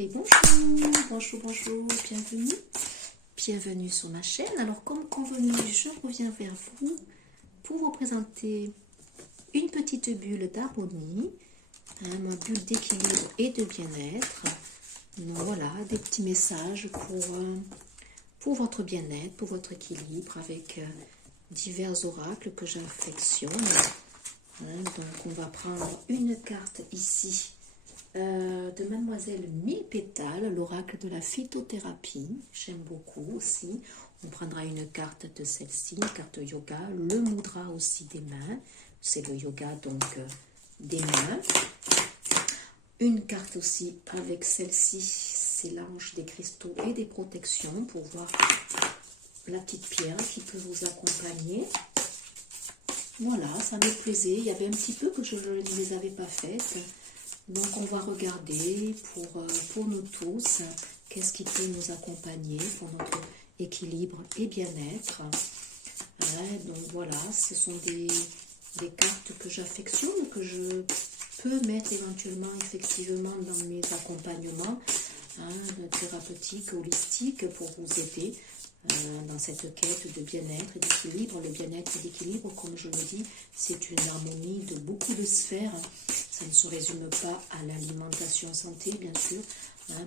Et bonjour, bienvenue sur ma chaîne. Alors comme convenu, je reviens vers vous pour vous présenter une petite bulle d'harmonie, ma bulle d'équilibre et de bien-être. Voilà, des petits messages pour votre bien-être, pour votre équilibre, avec divers oracles que j'affectionne. Donc on va prendre une carte ici de Mademoiselle Mille Pétales, l'oracle de la phytothérapie. J'aime beaucoup aussi. On prendra une carte de celle-ci, une carte yoga, le mudra aussi des mains. C'est le yoga donc des mains. Une carte aussi avec celle-ci, c'est l'ange des cristaux et des protections pour voir la petite pierre qui peut vous accompagner. Voilà, ça me plaisait. Il y avait un petit peu que je ne les avais pas faites. Donc on va regarder pour nous tous, qu'est-ce qui peut nous accompagner pour notre équilibre et bien-être. Donc voilà, ce sont des cartes que j'affectionne, que je peux mettre éventuellement effectivement dans mes accompagnements thérapeutiques, holistiques, pour vous aider dans cette quête de bien-être et d'équilibre. Le bien-être et l'équilibre, comme je le dis, c'est une harmonie de beaucoup de sphères. Ça ne se résume pas à l'alimentation santé, bien sûr.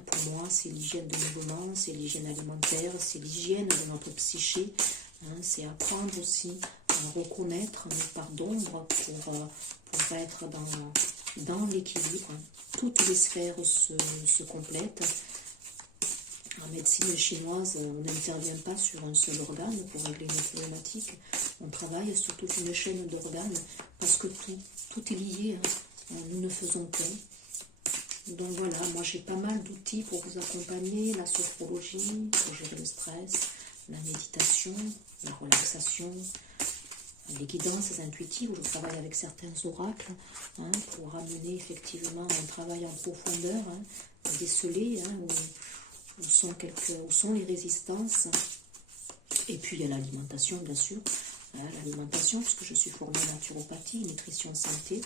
Pour moi, c'est l'hygiène de mouvement, c'est l'hygiène alimentaire, c'est l'hygiène de notre psyché. C'est apprendre aussi à reconnaître nos parts d'ombre pour être dans l'équilibre. Toutes les sphères se complètent. En médecine chinoise, on n'intervient pas sur un seul organe pour régler une problématique. On travaille sur toute une chaîne d'organes parce que tout est lié. Nous ne faisons qu'un. Donc voilà, moi j'ai pas mal d'outils pour vous accompagner. La sophrologie, pour gérer le stress, la méditation, la relaxation, les guidances intuitives où je travaille avec certains oracles pour amener effectivement un travail en profondeur, déceler où sont les résistances. Et puis il y a l'alimentation, bien sûr. L'alimentation, puisque je suis formée en naturopathie, nutrition santé,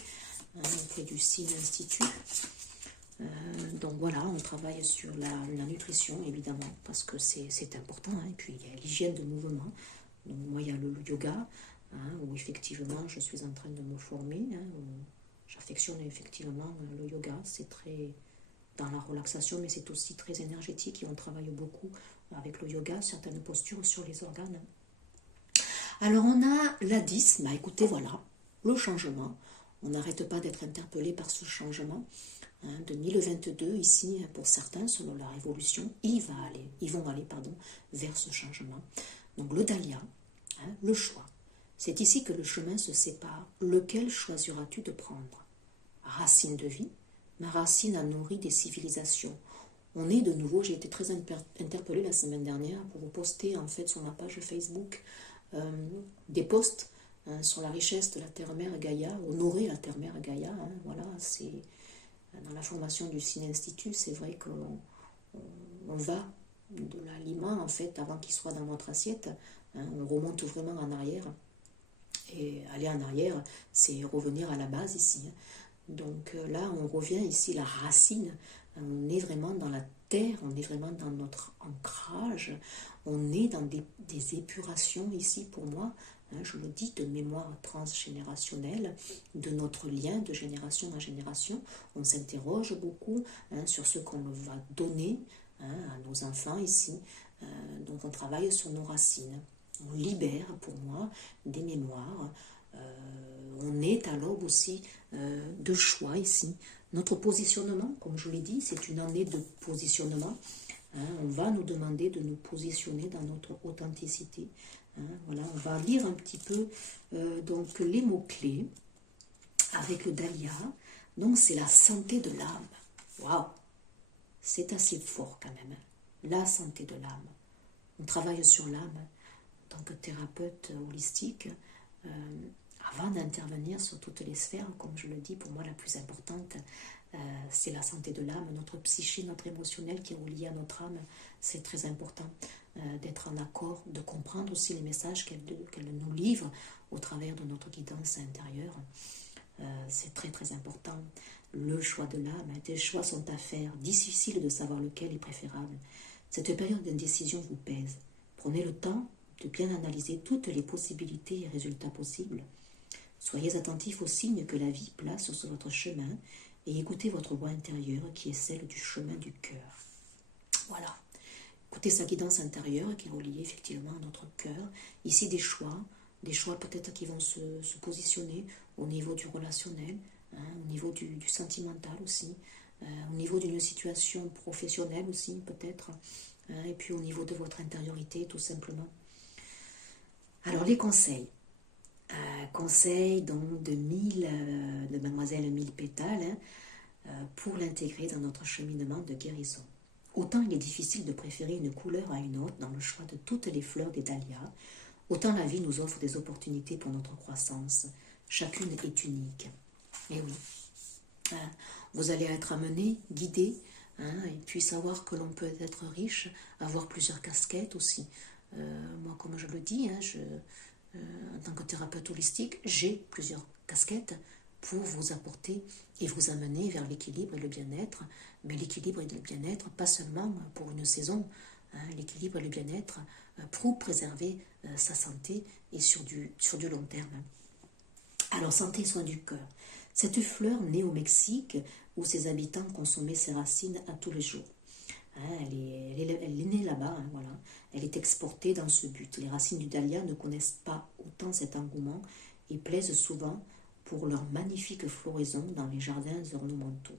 auprès du SIN Institut. Donc voilà, on travaille sur la nutrition, évidemment, parce que c'est important. Et puis il y a l'hygiène de mouvement. Donc moi, il y a le yoga, où effectivement, je suis en train de me former. Où j'affectionne effectivement le yoga. C'est très dans la relaxation, mais c'est aussi très énergétique. Et on travaille beaucoup avec le yoga, certaines postures sur les organes. Alors on a la 10, écoutez, voilà, le changement. On n'arrête pas d'être interpellé par ce changement. 2022, ici, pour certains, selon leur évolution, ils vont aller vers ce changement. Donc le dahlia, le choix. C'est ici que le chemin se sépare. Lequel choisiras-tu de prendre? Racine de vie, ma racine a nourri des civilisations. On est de nouveau, j'ai été très interpellée la semaine dernière pour vous poster en fait sur ma page Facebook des posts sur la richesse de la terre-mère Gaïa, honorer la terre-mère Gaïa. Voilà, c'est dans la formation du SIN Institut, c'est vrai qu'on va de l'aliment en fait avant qu'il soit dans notre assiette. On remonte vraiment en arrière. Et aller en arrière, c'est revenir à la base ici. Donc là, on revient ici, la racine. On est vraiment dans la terre, on est vraiment dans notre ancrage. On est dans des épurations ici, pour moi, je le dis, de mémoire transgénérationnelle, de notre lien de génération en génération. On s'interroge beaucoup sur ce qu'on va donner à nos enfants ici. Donc on travaille sur nos racines. On libère, pour moi, des mémoires. On est à l'aube aussi de choix ici. Notre positionnement, comme je l'ai dit, c'est une année de positionnement. On va nous demander de nous positionner dans notre authenticité. Voilà, on va lire un petit peu donc les mots-clés avec le dahlia. Donc c'est la santé de l'âme. Waouh, c'est assez fort quand même. La santé de l'âme. On travaille sur l'âme en tant que thérapeute holistique. Avant d'intervenir sur toutes les sphères, comme je le dis, pour moi la plus importante, c'est la santé de l'âme, notre psyché, notre émotionnel qui est relié à notre âme. C'est très important d'être en accord, de comprendre aussi les messages qu'elle nous livre au travers de notre guidance intérieure. C'est très très important. le choix de l'âme. Des choix sont à faire, difficile de savoir lequel est préférable. Cette période d'indécision vous pèse. Prenez le temps de bien analyser toutes les possibilités et résultats possibles. Soyez attentifs aux signes que la vie place sur votre chemin et écoutez votre voix intérieure qui est celle du chemin du cœur. Voilà. Écoutez sa guidance intérieure qui est reliée effectivement à notre cœur. Ici des choix peut-être qui vont se positionner au niveau du relationnel, au niveau du sentimental aussi, au niveau d'une situation professionnelle aussi peut-être, et puis au niveau de votre intériorité tout simplement. Alors les conseils. Conseil donc de Mademoiselle Mille Pétales pour l'intégrer dans notre cheminement de guérison. Autant il est difficile de préférer une couleur à une autre dans le choix de toutes les fleurs des dahlias, autant la vie nous offre des opportunités pour notre croissance. Chacune est unique. Et oui, vous allez être amené, guidé, et puis savoir que l'on peut être riche, avoir plusieurs casquettes aussi. Moi, comme je le dis, en tant que thérapeute holistique, j'ai plusieurs casquettes pour vous apporter et vous amener vers l'équilibre et le bien-être. Mais l'équilibre et le bien-être, pas seulement pour une saison, l'équilibre et le bien-être pour préserver sa santé et sur du long terme. Alors, santé et soins du cœur. Cette fleur née au Mexique, où ses habitants consommaient ses racines à tous les jours. Elle est née là-bas, voilà. Elle est exportée dans ce but. Les racines du dahlia ne connaissent pas autant cet engouement et plaisent souvent pour leur magnifique floraison dans les jardins ornementaux.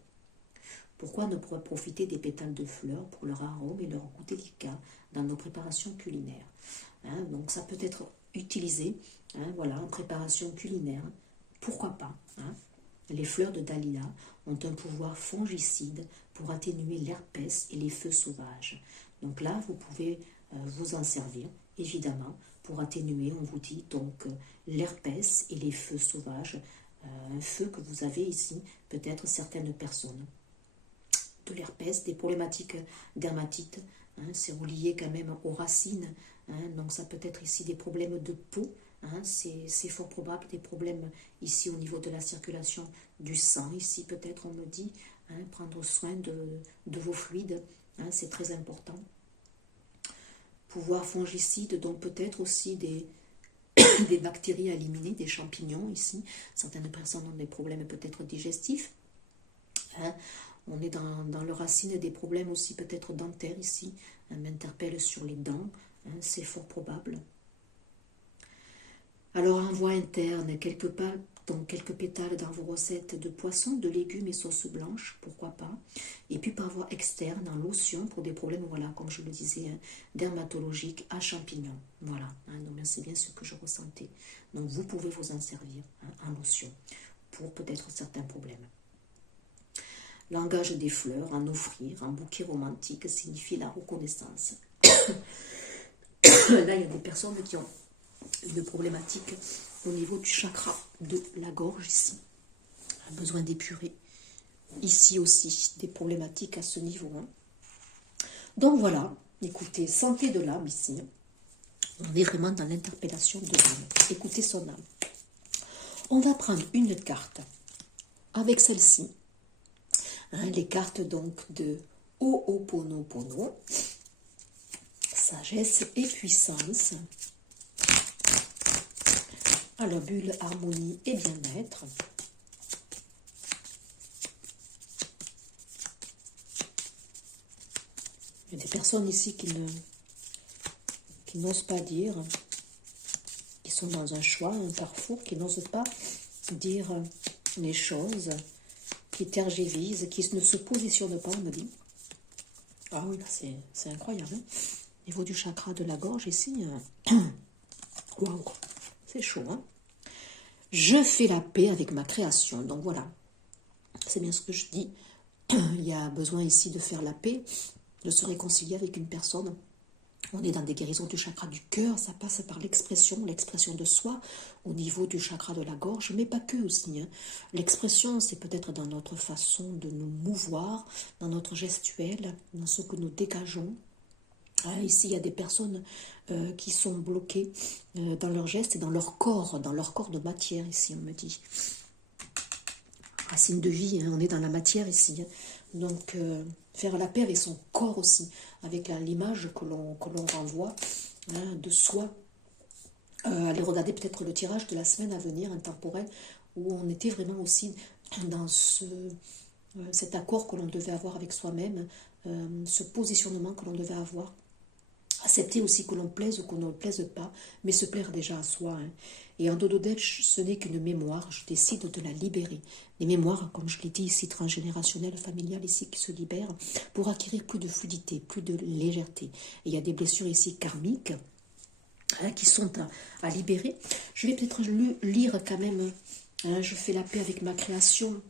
Pourquoi ne pas profiter des pétales de fleurs pour leur arôme et leur goût délicat dans nos préparations culinaires, donc ça peut être utilisé voilà, en préparation culinaire. Pourquoi pas Les fleurs de dahlia ont un pouvoir fongicide pour atténuer l'herpès et les feux sauvages. Donc là, vous pouvez vous en servir, évidemment, pour atténuer, on vous dit, donc l'herpès et les feux sauvages, un feu que vous avez ici, peut-être certaines personnes. De l'herpès, des problématiques dermatites, c'est relié quand même aux racines, donc ça peut être ici des problèmes de peau, c'est fort probable, des problèmes ici au niveau de la circulation du sang, ici peut-être on me dit, prendre soin de vos fluides, c'est très important. Pouvoir fongicide, donc peut-être aussi des bactéries à éliminer, des champignons ici, certaines personnes ont des problèmes peut-être digestifs, on est dans le racine des problèmes aussi peut-être dentaires ici, m'interpelle sur les dents, c'est fort probable. Alors en voie interne, quelques pétales dans vos recettes de poissons, de légumes et sauces blanches, pourquoi pas. Et puis par voie externe, en lotion pour des problèmes, voilà, comme je le disais, dermatologiques à champignons. Voilà, donc c'est bien ce que je ressentais. Donc vous pouvez vous en servir en lotion pour peut-être certains problèmes. Langage des fleurs, en offrir, un bouquet romantique signifie la reconnaissance. Là, il y a des personnes qui ont une problématique au niveau du chakra de la gorge ici. Besoin d'épurer. Ici aussi, des problématiques à ce niveau. Donc voilà, écoutez, santé de l'âme ici. On est vraiment dans l'interpellation de l'âme. Écoutez son âme. On va prendre une carte avec celle-ci. Les cartes donc de Ho'oponopono, sagesse et puissance. Alors, bulle, harmonie et bien-être. Il y a des personnes ici qui n'osent pas dire, qui sont dans un choix, un carrefour, qui n'osent pas dire les choses, qui tergiversent, qui ne se positionnent pas, on me dit. Ah oui, c'est incroyable. Au niveau du chakra de la gorge, ici, waouh, c'est chaud. Je fais la paix avec ma création. Donc voilà, c'est bien ce que je dis. Il y a besoin ici de faire la paix, de se réconcilier avec une personne. On est dans des guérisons du chakra du cœur, ça passe par l'expression de soi au niveau du chakra de la gorge, mais pas que aussi. L'expression, c'est peut-être dans notre façon de nous mouvoir, dans notre gestuelle, dans ce que nous dégageons. Ici, il y a des personnes qui sont bloquées dans leur geste et dans leur corps de matière, ici, on me dit. racine de vie, hein, on est dans la matière ici. Hein. Donc, faire la paix avec son corps aussi, avec l'image que l'on renvoie hein, de soi. Allez regarder peut-être le tirage de la semaine à venir, intemporel, où on était vraiment aussi dans cet accord que l'on devait avoir avec soi-même, ce positionnement que l'on devait avoir. Accepter aussi que l'on plaise ou qu'on ne plaise pas, mais se plaire déjà à soi. Hein. Et en dodo deck, ce n'est qu'une mémoire, je décide de la libérer. Les mémoires, comme je l'ai dit ici, transgénérationnelles, familiales, ici, qui se libèrent pour acquérir plus de fluidité, plus de légèreté. Et il y a des blessures ici karmiques hein, qui sont à libérer. Je vais peut-être lire quand même, hein, je fais la paix avec ma création.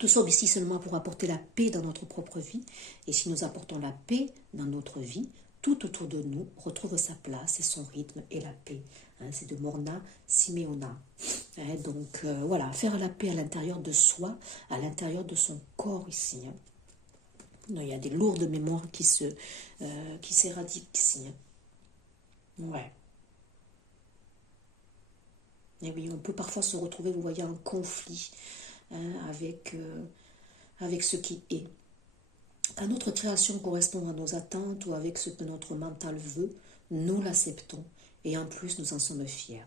Nous sommes ici seulement pour apporter la paix dans notre propre vie. Et si nous apportons la paix dans notre vie, tout autour de nous retrouve sa place et son rythme et la paix. Hein, c'est de Morna Simeona. Hein, donc voilà, faire la paix à l'intérieur de soi, à l'intérieur de son corps ici. Hein. Il y a des lourdes mémoires qui s'éradiquent ici. Hein. Ouais. Et oui, on peut parfois se retrouver, vous voyez, en conflit hein, avec ce qui est. Quand notre création correspond à nos attentes ou avec ce que notre mental veut, nous l'acceptons et en plus nous en sommes fiers.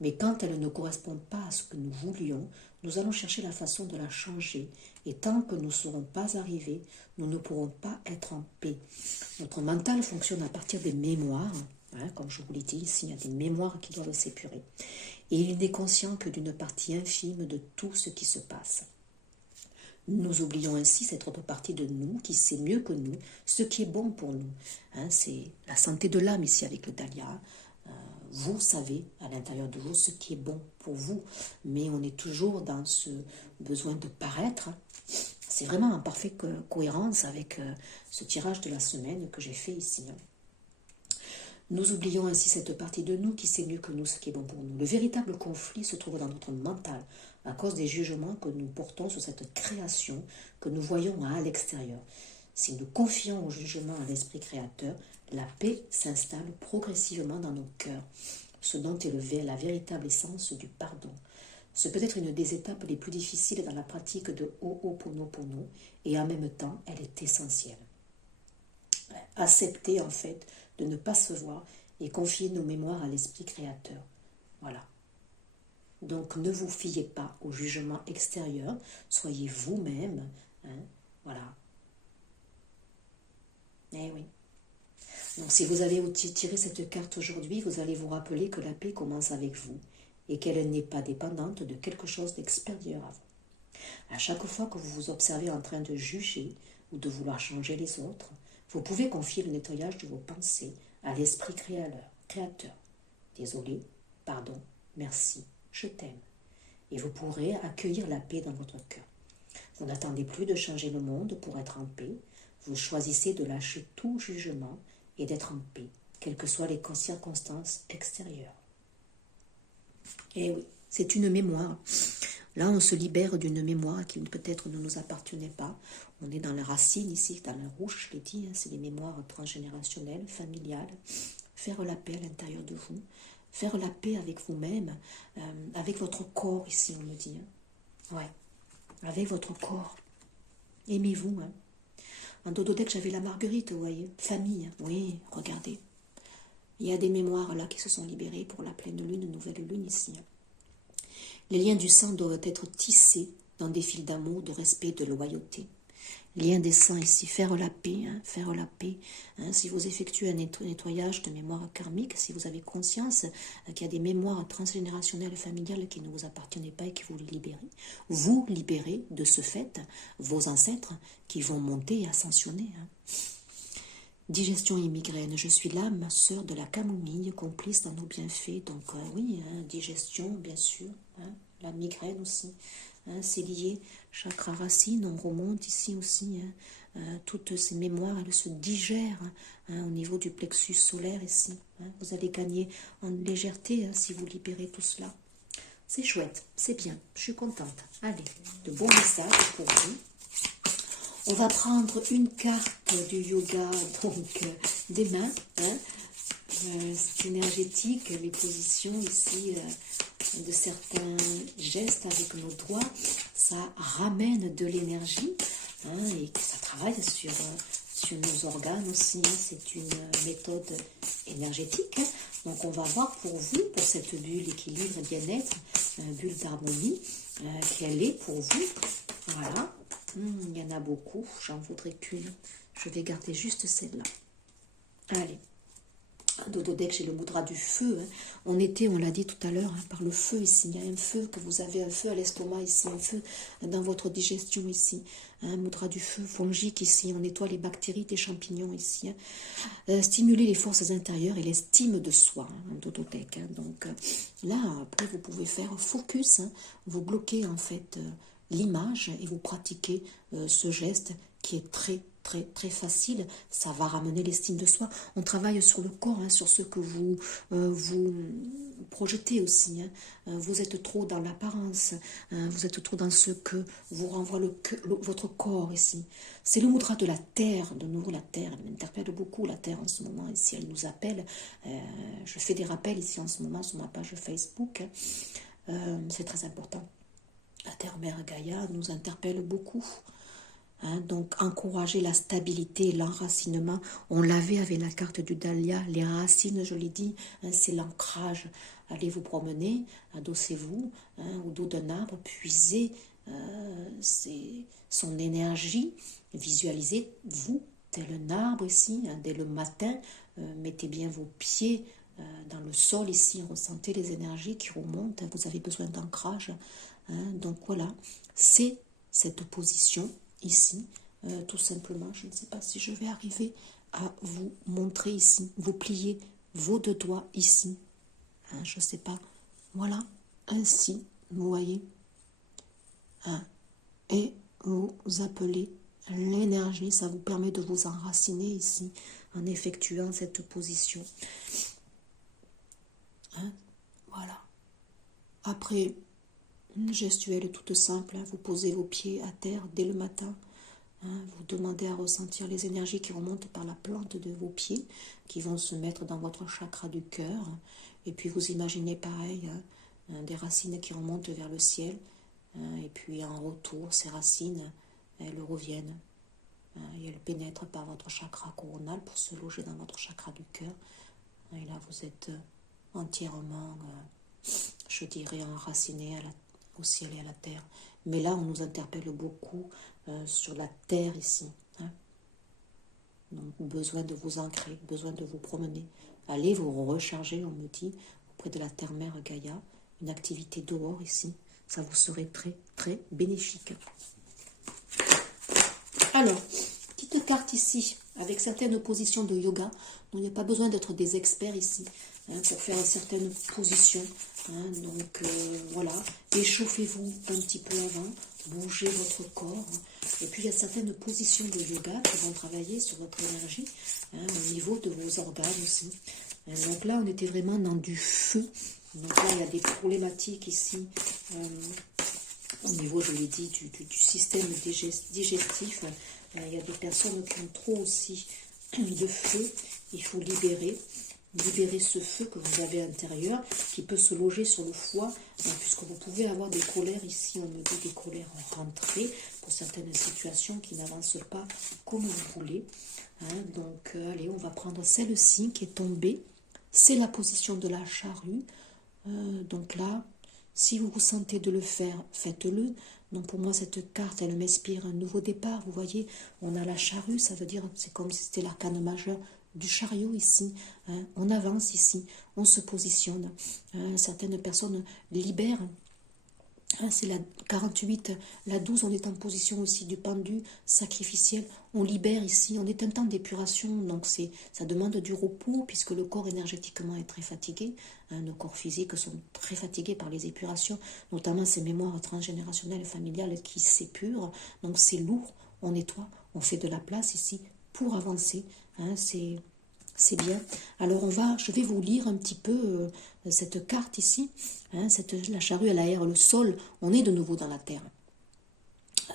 Mais quand elle ne correspond pas à ce que nous voulions, nous allons chercher la façon de la changer. Et tant que nous ne serons pas arrivés, nous ne pourrons pas être en paix. Notre mental fonctionne à partir des mémoires. Hein, comme je vous l'ai dit, ici, il y a des mémoires qui doivent s'épurer. Et il n'est conscient que d'une partie infime de tout ce qui se passe. Nous oublions ainsi cette autre partie de nous qui sait mieux que nous ce qui est bon pour nous. Hein, c'est la santé de l'âme ici avec le Dahlia. Vous savez à l'intérieur de vous ce qui est bon pour vous. Mais on est toujours dans ce besoin de paraître. C'est vraiment en parfaite cohérence avec ce tirage de la semaine que j'ai fait ici. Nous oublions ainsi cette partie de nous qui sait mieux que nous ce qui est bon pour nous. Le véritable conflit se trouve dans notre mental, à cause des jugements que nous portons sur cette création que nous voyons à l'extérieur. Si nous confions au jugement à l'esprit créateur, la paix s'installe progressivement dans nos cœurs, ce dont est la véritable essence du pardon. C'est peut-être une des étapes les plus difficiles dans la pratique de Ho'oponopono, et en même temps, elle est essentielle. Accepter en fait de ne pas se voir et confier nos mémoires à l'esprit créateur. Voilà. Donc ne vous fiez pas au jugement extérieur, soyez vous-même. Hein, voilà. Eh oui. Donc si vous avez tiré cette carte aujourd'hui, vous allez vous rappeler que la paix commence avec vous et qu'elle n'est pas dépendante de quelque chose d'extérieur à vous. À chaque fois que vous vous observez en train de juger ou de vouloir changer les autres, vous pouvez confier le nettoyage de vos pensées à l'esprit créateur. Désolé, pardon, merci, je t'aime. Et vous pourrez accueillir la paix dans votre cœur. Vous n'attendez plus de changer le monde pour être en paix. Vous choisissez de lâcher tout jugement et d'être en paix, quelles que soient les circonstances extérieures. Et oui, c'est une mémoire. Là, on se libère d'une mémoire qui peut-être ne nous appartenait pas. On est dans la racine ici, dans le rouge, je l'ai dit, hein, c'est les mémoires transgénérationnelles, familiales. Faire la paix à l'intérieur de vous, faire la paix avec vous-même, avec votre corps ici, on me dit. Hein. Ouais, avec votre corps. Aimez-vous. Hein. En dodo deck, j'avais la marguerite, vous voyez, famille. Hein. Oui, regardez. Il y a des mémoires là qui se sont libérées pour la pleine lune, nouvelle lune ici. Hein. Les liens du sang doivent être tissés dans des fils d'amour, de respect, de loyauté. Lien des sangs ici, faire la paix, hein, faire la paix. Hein, si vous effectuez un nettoyage de mémoire karmique, si vous avez conscience qu'il y a des mémoires transgénérationnelles et familiales qui ne vous appartenaient pas et qui vous libérez de ce fait vos ancêtres qui vont monter et ascensionner. Hein. Digestion et migraine, je suis l'âme sœur de la camomille, complice dans nos bienfaits. Donc oui, hein, digestion bien sûr, hein, la migraine aussi, hein, c'est lié, chakra racine, on remonte ici aussi, hein, toutes ces mémoires, elles se digèrent hein, au niveau du plexus solaire ici. Hein, vous allez gagner en légèreté hein, si vous libérez tout cela. C'est chouette, c'est bien, je suis contente. Allez, de bons messages pour vous. On va prendre une carte du yoga, donc des mains, hein. C'est énergétique, les positions ici de certains gestes avec nos doigts. ça ramène de l'énergie, hein, et que ça travaille sur nos organes aussi, hein. C'est une méthode énergétique, hein. Donc on va voir pour vous, pour cette bulle équilibre, bien-être, bulle d'harmonie, quelle est pour vous. Voilà. Il y en a beaucoup, j'en voudrais qu'une. Je vais garder juste celle-là. Allez. Dodo deck, j'ai le mudra du feu, hein. On l'a dit tout à l'heure, hein, par le feu ici. Il y a un feu, que vous avez un feu à l'estomac ici, un feu dans votre digestion ici. Un mudra du feu fongique ici. On nettoie les bactéries des champignons ici, hein. Stimuler les forces intérieures et l'estime de soi, hein, Dodo deck, hein. Donc là, après, vous pouvez faire focus, hein. Vous bloquez en fait l'image et vous pratiquez ce geste qui est très très facile. Ça va ramener l'estime de soi. On travaille sur le corps, hein, sur ce que vous projetez aussi, hein. Vous êtes trop dans l'apparence, hein, vous êtes trop dans ce que vous renvoie votre corps ici. C'est le mudra de la terre, de nouveau la terre. Elle m'interpelle beaucoup, la terre en ce moment ici, elle nous appelle. Je fais des rappels ici en ce moment sur ma page Facebook, hein. C'est très important. La terre-mère Gaïa nous interpelle beaucoup. Hein, donc encourager la stabilité et l'enracinement. On l'avait avec la carte du Dahlia, les racines, je l'ai dit, hein, c'est l'ancrage. Allez vous promener, adossez-vous, hein, au dos d'un arbre, puisez son énergie, visualisez-vous tel un arbre ici, hein, dès le matin, mettez bien vos pieds dans le sol ici, ressentez les énergies qui remontent, hein, vous avez besoin d'ancrage, hein, donc voilà, c'est cette position ici, tout simplement. Je ne sais pas si je vais arriver à vous montrer ici. Vous pliez vos deux doigts ici. Hein, je ne sais pas. Voilà. Ainsi, vous voyez. Hein, et vous appelez l'énergie. Ça vous permet de vous enraciner ici en effectuant cette position. Hein, voilà. Après, une gestuelle toute simple, hein. Vous posez vos pieds à terre dès le matin, hein. Vous demandez à ressentir les énergies qui remontent par la plante de vos pieds, qui vont se mettre dans votre chakra du cœur, et puis vous imaginez pareil, hein, des racines qui remontent vers le ciel, hein, et puis en retour, ces racines, elles reviennent, hein, et elles pénètrent par votre chakra coronal pour se loger dans votre chakra du cœur, et là vous êtes entièrement, je dirais, enraciné au ciel et à la terre. Mais là, on nous interpelle beaucoup sur la terre ici, hein. Donc, besoin de vous ancrer, besoin de vous promener. Allez vous recharger, on me dit, auprès de la terre-mère Gaïa, une activité dehors ici. Ça vous serait très, très bénéfique. Alors, petite carte ici, avec certaines positions de yoga. Donc, il n'y a pas besoin d'être des experts ici, hein, pour faire certaines positions. Hein, donc voilà, échauffez-vous un petit peu avant, bougez votre corps. Et puis il y a certaines positions de yoga qui vont travailler sur votre énergie, hein, au niveau de vos organes aussi. Donc là, on était vraiment dans du feu. Donc là, il y a des problématiques ici, au niveau, je l'ai dit, du système digestif. Il y a des personnes qui ont trop aussi de feu. Il faut libérer ce feu que vous avez à l'intérieur, qui peut se loger sur le foie, puisque vous pouvez avoir des colères ici, on me dit des colères rentrées, pour certaines situations qui n'avancent pas comme vous voulez. Hein, donc, allez, on va prendre celle-ci qui est tombée. C'est la position de la charrue. Donc là, si vous vous sentez de le faire, faites-le. Donc pour moi, cette carte, elle m'inspire un nouveau départ. Vous voyez, on a la charrue, ça veut dire, c'est comme si c'était l'arcane majeur du chariot ici, hein. On avance ici, on se positionne, hein. Certaines personnes libèrent, hein, c'est la 48, la 12, on est en position aussi du pendu sacrificiel, on libère ici, on est un temps d'épuration, donc ça demande du repos, puisque le corps énergétiquement est très fatigué, hein, nos corps physiques sont très fatigués par les épurations, notamment ces mémoires transgénérationnelles et familiales qui s'épurent, donc c'est lourd, on nettoie, on fait de la place ici, pour avancer, hein, c'est bien. Alors je vais vous lire un petit peu cette carte ici, hein, la charrue elle aère le sol, on est de nouveau dans la terre.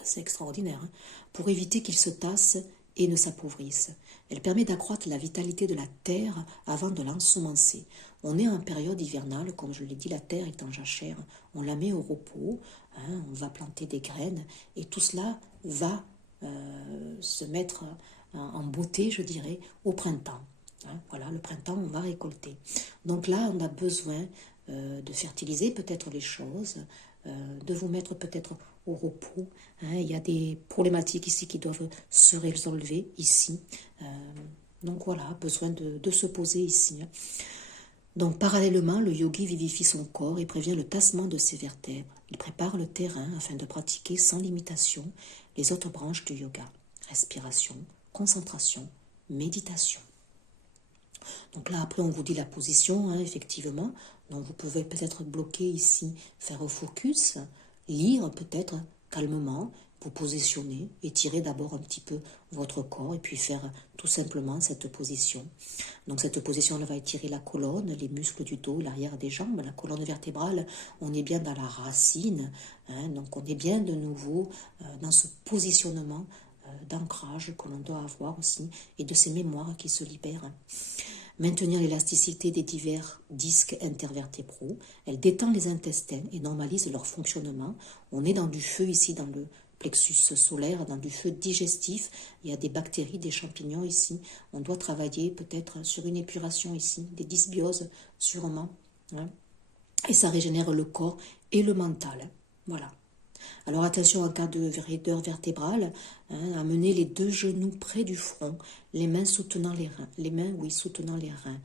C'est extraordinaire, hein, pour éviter qu'il se tasse et ne s'appauvrisse. Elle permet d'accroître la vitalité de la terre avant de l'ensemencer. On est en période hivernale, comme je l'ai dit, la terre est en jachère, on la met au repos, hein, on va planter des graines et tout cela va se mettre en beauté, je dirais, au printemps. Hein, voilà, le printemps, on va récolter. Donc là, on a besoin de fertiliser peut-être les choses, de vous mettre peut-être au repos. Hein, il y a des problématiques ici qui doivent se résolver ici. Donc voilà, besoin de se poser ici. Hein. Donc parallèlement, le yogi vivifie son corps et prévient le tassement de ses vertèbres. Il prépare le terrain afin de pratiquer sans limitation les autres branches du yoga. Respiration, concentration, méditation. Donc là, après, on vous dit la position, hein, effectivement. Donc vous pouvez peut-être bloquer ici, faire un focus, lire peut-être calmement, vous positionner, étirer d'abord un petit peu votre corps et puis faire tout simplement cette position. Donc cette position, elle va étirer la colonne, les muscles du dos, l'arrière des jambes, la colonne vertébrale. On est bien dans la racine, hein, donc on est bien de nouveau dans ce positionnement d'ancrage que l'on doit avoir aussi et de ces mémoires qui se libèrent. Maintenir l'élasticité des divers disques intervertébraux, elle détend les intestins et normalise leur fonctionnement. On est dans du feu ici, dans le plexus solaire, dans du feu digestif. Il y a des bactéries, des champignons ici. On doit travailler peut-être sur une épuration ici, des dysbioses sûrement. Hein. Et ça régénère le corps et le mental. Voilà. Alors attention en cas de raideur vertébrale, hein, amenez les deux genoux près du front, les mains soutenant les reins. Les mains, oui, soutenant les reins.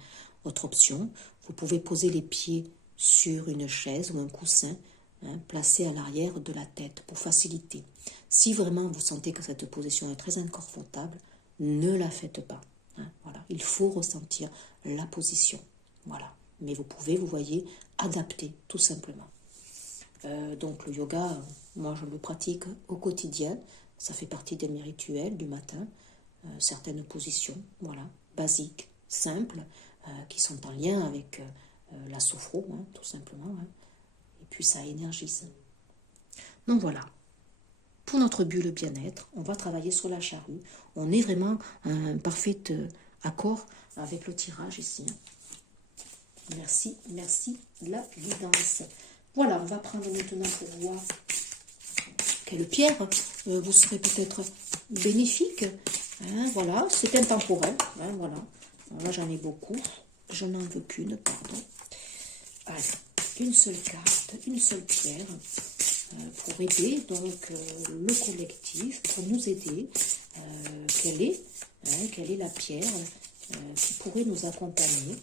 Autre option, vous pouvez poser les pieds sur une chaise ou un coussin, hein, placé à l'arrière de la tête pour faciliter. Si vraiment vous sentez que cette position est très inconfortable, ne la faites pas. Hein, voilà. Il faut ressentir la position. Voilà. Mais vous pouvez, vous voyez, adapter tout simplement. Donc le yoga, moi je le pratique au quotidien, ça fait partie de mes rituels du matin, certaines positions, voilà, basiques, simples, qui sont en lien avec la sophro, hein, tout simplement, hein, et puis ça énergise. Donc voilà, pour notre bulle bien-être, on va travailler sur la charrue, on est vraiment un parfait accord avec le tirage ici. Hein. Merci, merci, la guidance. Voilà, on va prendre maintenant pour voir quelle pierre vous serez peut-être bénéfique. Hein, voilà, c'est intemporel. Hein, voilà. Moi, j'en ai beaucoup. Je n'en veux qu'une, pardon. Allez, une seule carte, une seule pierre pour aider donc le collectif, pour nous aider. Quelle est la pierre qui pourrait nous accompagner?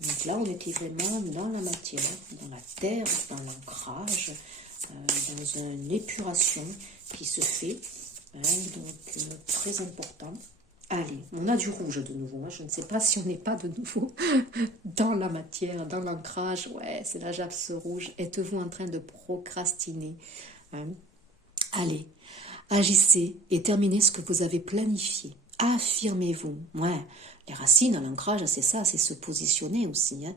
Donc là, on était vraiment dans la matière, dans la terre, dans l'ancrage, dans une épuration qui se fait. Hein, donc, très important. Allez, on a du rouge de nouveau. Hein. Je ne sais pas si on n'est pas de nouveau dans la matière, dans l'ancrage. Ouais, c'est la japs rouge. Êtes-vous en train de procrastiner? Hein? Allez, agissez et terminez ce que vous avez planifié. Affirmez-vous. Ouais. Les racines, l'ancrage, c'est ça, c'est se positionner aussi, hein.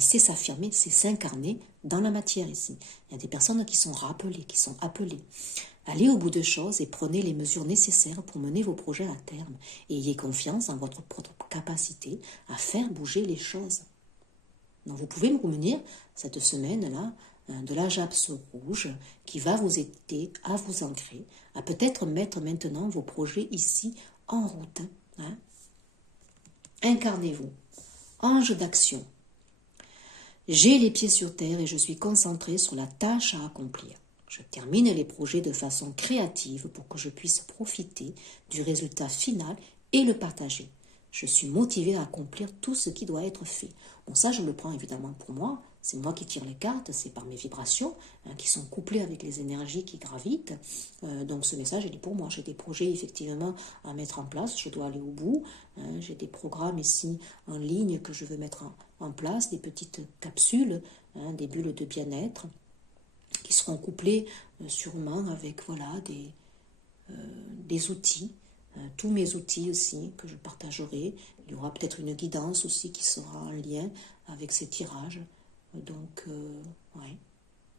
C'est s'affirmer, c'est s'incarner dans la matière ici. Il y a des personnes qui sont rappelées, qui sont appelées. Allez au bout des choses et prenez les mesures nécessaires pour mener vos projets à terme. Et ayez confiance dans votre propre capacité à faire bouger les choses. Donc vous pouvez me revenir cette semaine-là de la japs rouge qui va vous aider à vous ancrer, à peut-être mettre maintenant vos projets ici en route. Hein. Incarnez-vous. Ange d'action. J'ai les pieds sur terre et je suis concentré sur la tâche à accomplir. Je termine les projets de façon créative pour que je puisse profiter du résultat final et le partager. Je suis motivé à accomplir tout ce qui doit être fait. Bon, ça, je le prends évidemment pour moi. C'est moi qui tire les cartes, c'est par mes vibrations hein, qui sont couplées avec les énergies qui gravitent. Donc ce message, il est pour moi. J'ai des projets effectivement à mettre en place, je dois aller au bout. Hein, j'ai des programmes ici en ligne que je veux mettre en place, des petites capsules, hein, des bulles de bien-être qui seront couplées sûrement avec voilà, des outils. Tous mes outils aussi que je partagerai. Il y aura peut-être une guidance aussi qui sera en lien avec ces tirages. Donc, ouais,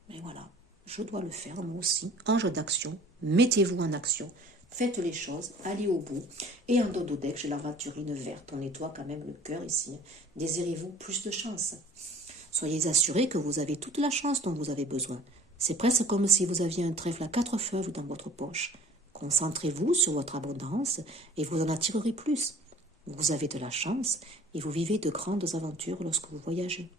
mais voilà, je dois le faire moi aussi. Ange d'action, mettez-vous en action, faites les choses, allez au bout. Et en dos de deck, j'ai l'aventurine verte, on nettoie quand même le cœur ici. Désirez-vous plus de chance? Soyez assurés que vous avez toute la chance dont vous avez besoin. C'est presque comme si vous aviez un trèfle à 4 feuilles dans votre poche. Concentrez-vous sur votre abondance et vous en attirerez plus. Vous avez de la chance et vous vivez de grandes aventures lorsque vous voyagez.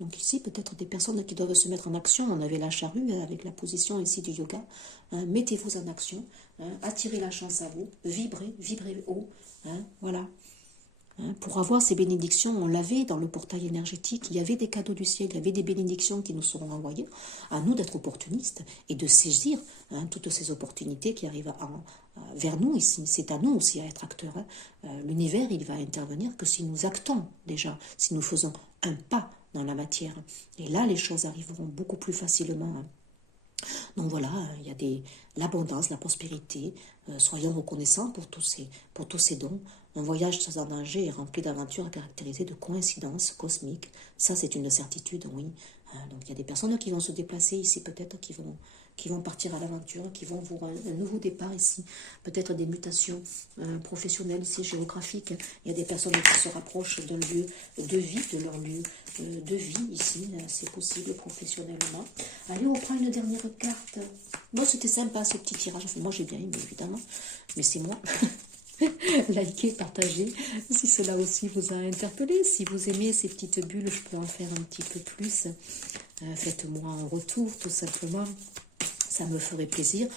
Donc ici, peut-être des personnes qui doivent se mettre en action. On avait la charrue avec la position ici du yoga. Mettez-vous en action, attirez la chance à vous, vibrez haut. Voilà. Pour avoir ces bénédictions, on l'avait dans le portail énergétique, il y avait des cadeaux du ciel, il y avait des bénédictions qui nous seront envoyées. À nous d'être opportunistes et de saisir toutes ces opportunités qui arrivent vers nous ici. C'est à nous aussi à être acteurs. L'univers, il va intervenir que si nous actons déjà, si nous faisons un pas dans la matière. Et là, les choses arriveront beaucoup plus facilement. Donc voilà, il y a l'abondance, la prospérité. Soyons reconnaissants pour tous ces dons. Un voyage sans en danger est rempli d'aventures caractérisées de coïncidences cosmiques. Ça, c'est une certitude, oui. Donc il y a des personnes qui vont se déplacer ici, peut-être qui vont partir à l'aventure, qui vont voir un nouveau départ ici, peut-être des mutations professionnelles ici, géographiques. Il y a des personnes qui se rapprochent d'un lieu de vie, de leur lieu de vie ici, c'est possible professionnellement. Allez, on prend une dernière carte. Bon, c'était sympa ce petit tirage, enfin, moi j'ai bien aimé évidemment, mais c'est moi. Likez, partagez, si cela aussi vous a interpellé. Si vous aimez ces petites bulles, je peux en faire un petit peu plus. Faites-moi un retour, tout simplement. Ça me ferait plaisir.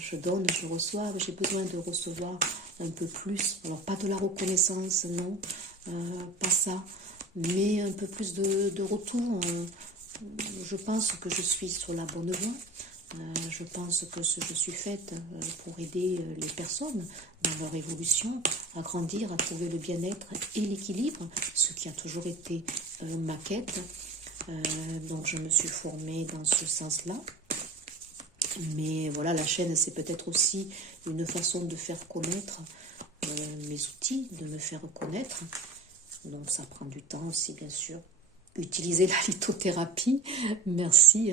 Je donne, je reçois. J'ai besoin de recevoir un peu plus. Alors, pas de la reconnaissance, non, pas ça. Mais un peu plus de retour. Je pense que je suis sur la bonne voie. Je pense que je suis faite pour aider les personnes dans leur évolution, à grandir, à trouver le bien-être et l'équilibre, ce qui a toujours été ma quête. Donc je me suis formée dans ce sens-là. Mais voilà, la chaîne, c'est peut-être aussi une façon de faire connaître mes outils, de me faire connaître. Donc ça prend du temps aussi, bien sûr. Utiliser la lithothérapie, merci.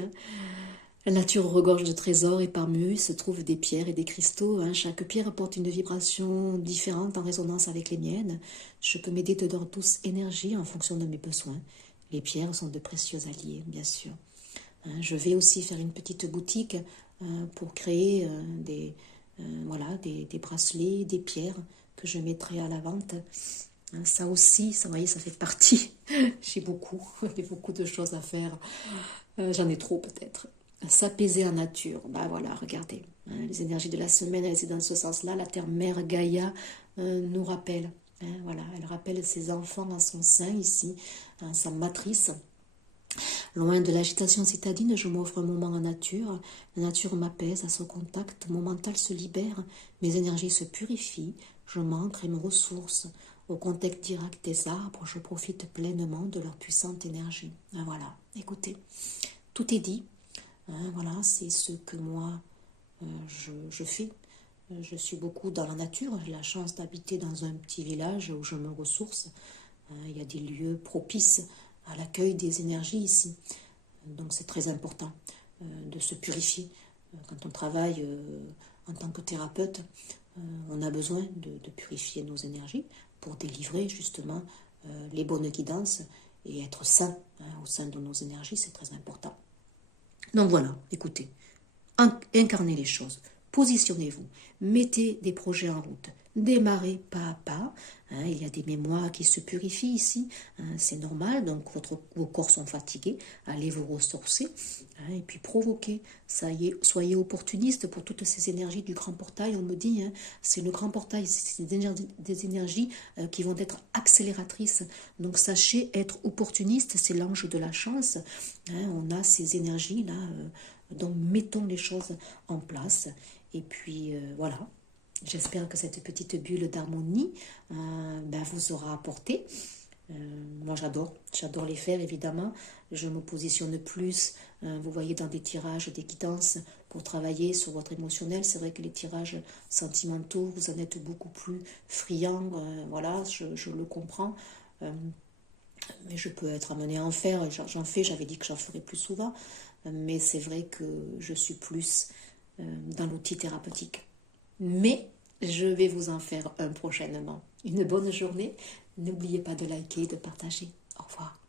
La nature regorge de trésors et parmi eux se trouvent des pierres et des cristaux. Chaque pierre apporte une vibration différente en résonance avec les miennes. Je peux m'aider de leur douce énergie en fonction de mes besoins. Les pierres sont de précieux alliés, bien sûr. Je vais aussi faire une petite boutique pour créer des bracelets, des pierres que je mettrai à la vente. Ça aussi, ça, vous voyez, ça fait partie. J'ai beaucoup de choses à faire. J'en ai trop peut-être. S'apaiser en nature, bah voilà, regardez, les énergies de la semaine, elles sont dans ce sens-là. La terre-mère Gaïa nous rappelle, voilà, elle rappelle ses enfants en son sein ici, sa matrice. Loin de l'agitation citadine, je m'offre un moment en nature. La nature m'apaise à son contact, mon mental se libère, mes énergies se purifient, je m'ancre et me ressource. Au contact direct des arbres, je profite pleinement de leur puissante énergie. Voilà, écoutez, tout est dit. Voilà, c'est ce que moi je fais. Je suis beaucoup dans la nature. J'ai la chance d'habiter dans un petit village où je me ressource. Il y a des lieux propices à l'accueil des énergies ici. Donc c'est très important de se purifier. Quand on travaille en tant que thérapeute, on a besoin de purifier nos énergies pour délivrer justement les bonnes guidances et être sain au sein de nos énergies, c'est très important. Donc voilà, écoutez, incarnez les choses, positionnez-vous, mettez des projets en route, démarrez pas à pas. Il y a des mémoires qui se purifient ici, c'est normal, donc vos corps sont fatigués, allez vous ressourcer, et puis provoquez, ça y est, soyez opportuniste pour toutes ces énergies du grand portail. On me dit, c'est le grand portail, c'est des énergies qui vont être accélératrices, donc sachez être opportuniste, c'est l'ange de la chance, on a ces énergies-là, donc mettons les choses en place, et puis voilà. J'espère que cette petite bulle d'harmonie vous aura apporté. Moi j'adore les faire évidemment. Je me positionne plus, vous voyez, dans des tirages, des guidances pour travailler sur votre émotionnel. C'est vrai que les tirages sentimentaux, vous en êtes beaucoup plus friands. Voilà, je le comprends. Mais je peux être amenée à en faire. J'en fais, j'avais dit que j'en ferais plus souvent. Mais c'est vrai que je suis plus dans l'outil thérapeutique. Mais je vais vous en faire un prochainement. Une bonne journée. N'oubliez pas de liker et de partager. Au revoir.